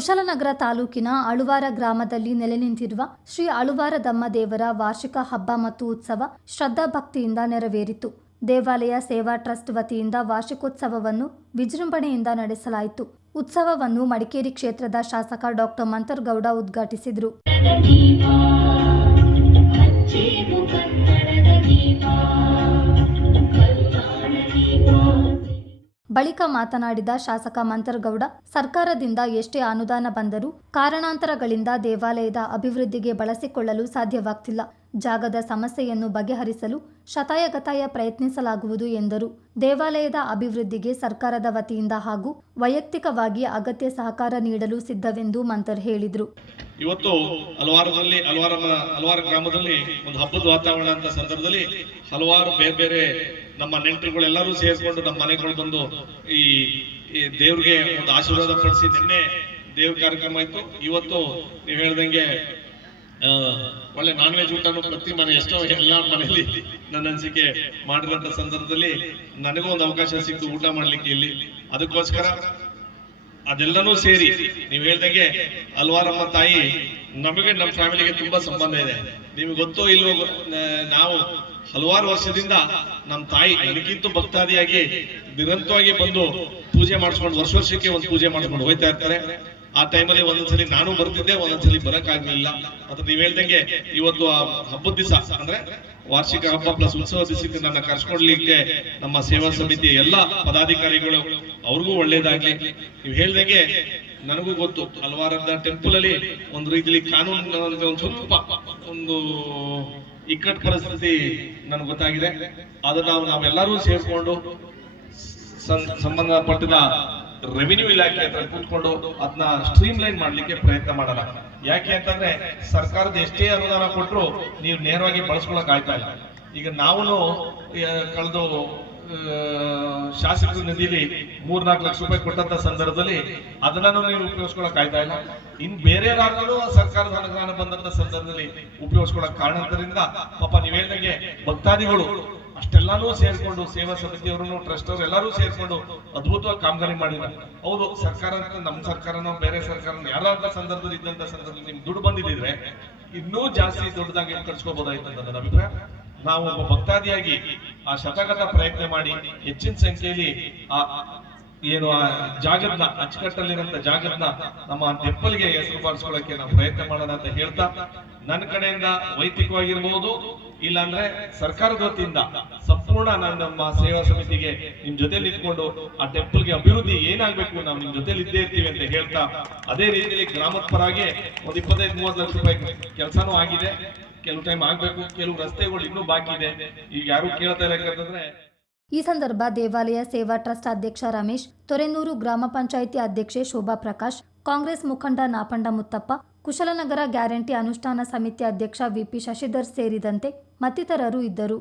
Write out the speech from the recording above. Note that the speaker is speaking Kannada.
ಕುಶಲನಗರ ತಾಲೂಕಿನ ಅಳುವಾರ ಗ್ರಾಮದಲ್ಲಿ ನೆಲೆ ನಿಂತಿರುವ ಶ್ರೀ ಅಳುವಾರ ದಮ್ಮ ದೇವರ ವಾರ್ಷಿಕ ಹಬ್ಬ ಮತ್ತು ಉತ್ಸವ ಶ್ರದ್ಧಾಭಕ್ತಿಯಿಂದ ನೆರವೇರಿತು. ದೇವಾಲಯ ಸೇವಾ ಟ್ರಸ್ಟ್ ವತಿಯಿಂದ ವಾರ್ಷಿಕೋತ್ಸವವನ್ನು ವಿಜೃಂಭಣೆಯಿಂದ ನಡೆಸಲಾಯಿತು. ಉತ್ಸವವನ್ನು ಮಡಿಕೇರಿ ಕ್ಷೇತ್ರದ ಶಾಸಕ ಡಾಕ್ಟರ್ ಮಂತರ್ಗೌಡ ಉದ್ಘಾಟಿಸಿದರು. ಬಳಿಕ ಮಾತನಾಡಿದ ಶಾಸಕ ಮಂತರ್ಗೌಡ ಸರ್ಕಾರದಿಂದ ಎಷ್ಟೇ ಅನುದಾನ ಬಂದರೂ ಕಾರಣಾಂತರಗಳಿಂದ ದೇವಾಲಯದ ಅಭಿವೃದ್ಧಿಗೆ ಬಳಸಿಕೊಳ್ಳಲು ಸಾಧ್ಯವಾಗ್ತಿಲ್ಲ. ಜಾಗದ ಸಮಸ್ಯೆಯನ್ನು ಬಗೆಹರಿಸಲು ಶತಾಯಗತಾಯ ಪ್ರಯತ್ನಿಸಲಾಗುವುದು ಎಂದರು. ದೇವಾಲಯದ ಅಭಿವೃದ್ಧಿಗೆ ಸರ್ಕಾರದ ವತಿಯಿಂದ ಹಾಗೂ ವೈಯಕ್ತಿಕವಾಗಿ ಅಗತ್ಯ ಸಹಕಾರ ನೀಡಲು ಸಿದ್ಧವೆಂದು ಮಂತರ್ ಹೇಳಿದರು. ಇವತ್ತು ಹಲವಾರದಲ್ಲಿ ಹಲವಾರ ಹಲವಾರು ಗ್ರಾಮದಲ್ಲಿ ಒಂದು ಹಬ್ಬದ ವಾತಾವರಣ ಅಂತ ಸಂದರ್ಭದಲ್ಲಿ ಹಲವಾರು ಬೇರೆ ಬೇರೆ ನಮ್ಮ ನೆಂಟರುಗಳೆಲ್ಲರೂ ಸೇರಿಕೊಂಡು ನಮ್ಮ ಮನೆಗಳು ಬಂದು ಈ ದೇವ್ರಿಗೆ ಒಂದು ಆಶೀರ್ವಾದ ಪಡಿಸಿ ನಿನ್ನೆ ದೇವ್ರ ಕಾರ್ಯಕ್ರಮ ಇತ್ತು ಇವತ್ತು ನೀವು ಹೇಳ್ದಂಗೆ ಒಳ್ಳೆ ನಾನ್ ವೆಜ್ ಊಟನು ಪ್ರತಿ ಮನೆ, ಎಷ್ಟೋ ಎಲ್ಲ ಮನೆಯಲ್ಲಿ ನನ್ನ ಅನಿಸಿಕೆ ಮಾಡಿರೋಂಥ ಸಂದರ್ಭದಲ್ಲಿ ನನಗೂ ಒಂದು ಅವಕಾಶ ಸಿಕ್ತು ಊಟ ಮಾಡ್ಲಿಕ್ಕೆ ಇಲ್ಲಿ. ಅದಕ್ಕೋಸ್ಕರ ಅದೆಲ್ಲನೂ ಸೇರಿ ನೀವು ಹೇಳ್ದಂಗೆ ಅಲ್ವಾರಮ್ಮ ತಾಯಿ, ನಮಗೆ ನಮ್ಮ ಫ್ಯಾಮಿಲಿಗೆ ತುಂಬಾ ಸಂಬಂಧ ಇದೆ. ನಿಮ್ಗೆ ಗೊತ್ತೋ ಇಲ್ವೋ ನಾವು ಹಲವಾರು ವರ್ಷದಿಂದ ನಮ್ಮ ತಾಯಿ ನನಗಿಂತ ಭಕ್ತಾದಿಯಾಗಿ ನಿರಂತರವಾಗಿ ಬಂದು ಪೂಜೆ ಮಾಡಿಸ್ಕೊಂಡು, ವರ್ಷ ವರ್ಷಕ್ಕೆ ಒಂದು ಪೂಜೆ ಮಾಡಿಸ್ಕೊಂಡು ಹೋಗ್ತಾ ಇರ್ತಾರೆ. ಆ ಟೈಮಲ್ಲಿ ಒಂದೊಂದ್ಸಲಿ ನಾನು ಬರ್ತಿದ್ದೆ, ಒಂದೊಂದ್ಸಲಿ ಬರಕ್ಕಾಗ್ಲಿಲ್ಲ. ಅದು ನೀವ್ ಹೇಳ್ದಂಗೆ ಇವತ್ತು ಆ ಹಬ್ಬದ ದಿವಸ, ಅಂದ್ರೆ ವಾರ್ಷಿಕ ಹಬ್ಬ ಪ್ಲಸ್ ಉತ್ಸವ ದಿವಸಕ್ಕೆ ನನ್ನ ಕರ್ಸ್ಕೊಡ್ಲಿಕ್ಕೆ ನಮ್ಮ ಸೇವಾ ಸಮಿತಿ ಎಲ್ಲ ಪದಾಧಿಕಾರಿಗಳು, ಅವ್ರಿಗೂ ಒಳ್ಳೇದಾಗ್ಲಿ. ನೀವು ಹೇಳ್ದಂಗೆ ನನಗೂ ಗೊತ್ತು, ಹಲವಾರದ ಟೆಂಪಲ್ ಅಲ್ಲಿ ಒಂದು ರೀತಿಲಿ ಕಾನೂನು ಒಂದು ಸ್ವಲ್ಪ ಒಂದು ಇಕ್ಕಟ್ ಪರಿಸ್ಥಿತಿ ನನಗೆ ಗೊತ್ತಾಗಿದೆ. ಅದನ್ನ ನಾವು, ನಾವೆಲ್ಲರೂ ಸೇರ್ಕೊಂಡು ಸಂಬಂಧಪಟ್ಟಿದ ರೆವಿನ್ಯೂ ಇಲಾಖೆ ಹತ್ರ ಕೂತ್ಕೊಂಡು ಅದನ್ನ ಸ್ಟ್ರೀಮ್ ಲೈನ್ ಮಾಡ್ಲಿಕ್ಕೆ ಪ್ರಯತ್ನ ಮಾಡಲ್ಲ. ಯಾಕೆ ಅಂತಂದ್ರೆ ಸರ್ಕಾರದ ಎಷ್ಟೇ ಅನುದಾನ ಕೊಟ್ಟರು ನೀವು ನೇರವಾಗಿ ಬಳಸ್ಕೊಳಕ್ ಆಯ್ತಾ ಇಲ್ಲ. ಈಗ ನಾವು ಕಳೆದು ಶಾಸಕರ ನಿಧಿಲಿ ಮೂರ್ನಾಲ್ಕು ಲಕ್ಷ ರೂಪಾಯಿ ಕೊಟ್ಟಂತ ಸಂದರ್ಭದಲ್ಲಿ ಅದನ್ನ ನೀವು ಉಪಯೋಗಿಸ್ಕೊಳಕ್ ಆಯ್ತಾ ಇಲ್ಲ. ಇನ್ ಬೇರೆ ಯಾರಾದ್ರೂ ಸರ್ಕಾರದ ಅನುದಾನ ಬಂದಂತ ಸಂದರ್ಭದಲ್ಲಿ ಉಪಯೋಗಿಸ್ಕೊಳಕ್ ಕಾರಣದಿಂದ ಪಾಪ ನೀವ್ ಹೇಳ್ದಂಗೆ ಭಕ್ತಾದಿಗಳು ಅಷ್ಟೆಲ್ಲಾನು ಸೇರ್ಕೊಂಡು ಸೇವಾ ಸಮಿತಿಯವರು ಟ್ರಸ್ಟ್ ಅವರು ಎಲ್ಲರೂ ಸೇರ್ಕೊಂಡು ಅದ್ಭುತವಾಗಿ ಕಾಮಗಾರಿ ಮಾಡಿದ್ದಾರೆ ಹೌದು, ಸರ್ಕಾರ ಅಂತ ನಮ್ಮ ಸರ್ಕಾರನೋ, ಬೇರೆ ಸರ್ಕಾರ ಯಾರಾದ ಸಂದರ್ಭದಲ್ಲಿ ಇದ್ದಂತ ಸಂದರ್ಭದಲ್ಲಿ ನಿಮ್ಗೆ ದುಡ್ಡು ಬಂದಿದ್ರೆ ಇನ್ನೂ ಜಾಸ್ತಿ ದೊಡ್ಡದಾಗಿ ಖರ್ಚ್ಕೋಬಹುದಾಯ್ತು ಅಂತ ನನ್ನ ಅಭಿಪ್ರಾಯ? ನಾವು ಒಬ್ಬ ಭಕ್ತಾದಿಯಾಗಿ ಆ ಶತಕದ ಪ್ರಯತ್ನ ಮಾಡಿ ಹೆಚ್ಚಿನ ಸಂಖ್ಯೆಯಲ್ಲಿ ಆ ಏನು ಆ ಜಾಗದ್ನ ಅಚ್ಚುಕಟ್ಟಲ್ಲಿರಂತ ಜಾಗದ್ನ ನಮ್ಮ ಟೆಂಪಲ್ಗೆ ಹೆಸರು ಬಾರಿಸ್ಕೊಳ್ಳಕ್ಕೆ ನಾವು ಪ್ರಯತ್ನ ಮಾಡೋಣ ಅಂತ ಹೇಳ್ತಾ, ನನ್ನ ಕಡೆಯಿಂದ ವೈಯಕ್ತಿಕವಾಗಿರ್ಬೋದು, ಇಲ್ಲಾಂದ್ರೆ ಸರ್ಕಾರದ ವತಿಯಿಂದ ಸಂಪೂರ್ಣ ನಾನು ನಮ್ಮ ಸೇವಾ ಸಮಿತಿಗೆ ನಿಮ್ ಜೊತೆಲಿ ಇದ್ಕೊಂಡು ಆ ಟೆಂಪಲ್ಗೆ ಅಭಿವೃದ್ಧಿ ಏನಾಗ್ಬೇಕು ನಾವು ನಿಮ್ ಜೊತೆಲಿ ಇದ್ದೇ ಇರ್ತೀವಿ ಅಂತ ಹೇಳ್ತಾ, ಅದೇ ರೀತಿಯಲ್ಲಿ ಗ್ರಾಮದ ಪರವಾಗಿ ಒಂದ್ ಇಪ್ಪತ್ತೈದು, ಮೂವತ್ತು ಲಕ್ಷ ರೂಪಾಯಿ ಕೆಲಸನೂ ಆಗಿದೆ, ಕೆಲವು ಟೈಮ್ ಆಗ್ಬೇಕು, ಕೆಲವು ರಸ್ತೆಗಳು ಇನ್ನೂ ಬಾಕಿ ಇದೆ. ಈಗ ಯಾರು ಕೇಳ್ತಾ ಇಲ್ಲ ಯಾಕಂತಂದ್ರೆ ಈ ಸಂದರ್ಭ ದೇವಾಲಯ ಸೇವಾ ಟ್ರಸ್ಟ್ ಅಧ್ಯಕ್ಷ ರಮೇಶ್, ತೊರೆನೂರು ಗ್ರಾಮ ಪಂಚಾಯಿತಿ ಅಧ್ಯಕ್ಷೆ ಶೋಭಾ ಪ್ರಕಾಶ್, ಕಾಂಗ್ರೆಸ್ ಮುಖಂಡ ನಾಪಂಡ ಮುತ್ತಪ್ಪ, ಕುಶಲನಗರ ಗ್ಯಾರಂಟಿ ಅನುಷ್ಠಾನ ಸಮಿತಿ ಅಧ್ಯಕ್ಷ ವಿಪಿ ಶಶಿಧರ್ ಸೇರಿದಂತೆ ಮತ್ತಿತರರು ಇದ್ದರು.